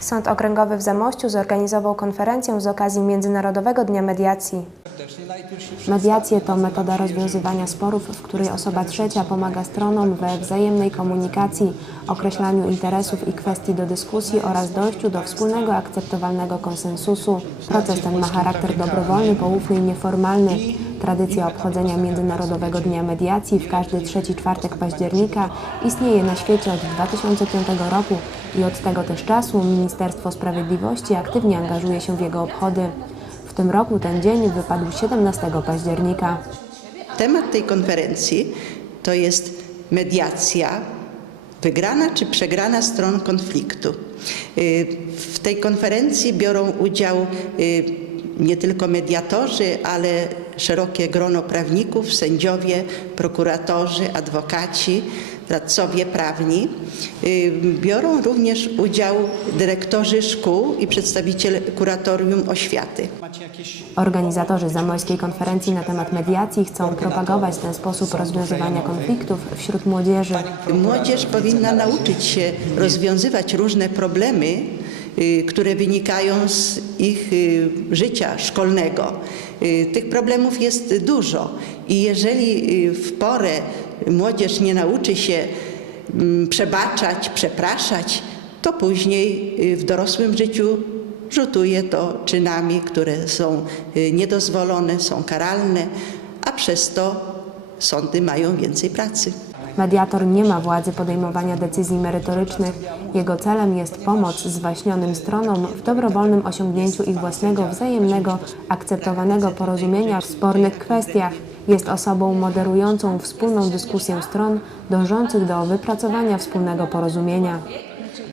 Sąd Okręgowy w Zamościu zorganizował konferencję z okazji Międzynarodowego Dnia Mediacji. Mediacje to metoda rozwiązywania sporów, w której osoba trzecia pomaga stronom we wzajemnej komunikacji, określaniu interesów i kwestii do dyskusji oraz dojściu do wspólnego akceptowalnego konsensusu. Proces ten ma charakter dobrowolny, poufny i nieformalny. Tradycja obchodzenia Międzynarodowego Dnia Mediacji w każdy trzeci czwartek października istnieje na świecie od 2005 roku i od tego też czasu Ministerstwo Sprawiedliwości aktywnie angażuje się w jego obchody. W tym roku ten dzień wypadł 17 października. Temat tej konferencji to jest mediacja, wygrana czy przegrana stron konfliktu. Y, W tej konferencji biorą udział y, nie tylko mediatorzy, ale szerokie grono prawników, sędziowie, prokuratorzy, adwokaci, radcowie prawni. Y, Biorą również udział dyrektorzy szkół i przedstawiciel kuratorium oświaty. Organizatorzy zamojskiej konferencji na temat mediacji chcą propagować ten sposób rozwiązywania konfliktów wśród młodzieży. Młodzież powinna nauczyć się rozwiązywać różne problemy, które wynikają z ich y, życia szkolnego. Y, Tych problemów jest dużo i jeżeli y, w porę młodzież nie nauczy się mm, przebaczać, przepraszać, to później y, w dorosłym życiu rzutuje to czynami, które są y, niedozwolone, są karalne, a przez to sądy mają więcej pracy. Mediator nie ma władzy podejmowania decyzji merytorycznych. Jego celem jest pomoc zwaśnionym stronom w dobrowolnym osiągnięciu ich własnego, wzajemnego, akceptowanego porozumienia w spornych kwestiach. Jest osobą moderującą wspólną dyskusję stron, dążących do wypracowania wspólnego porozumienia.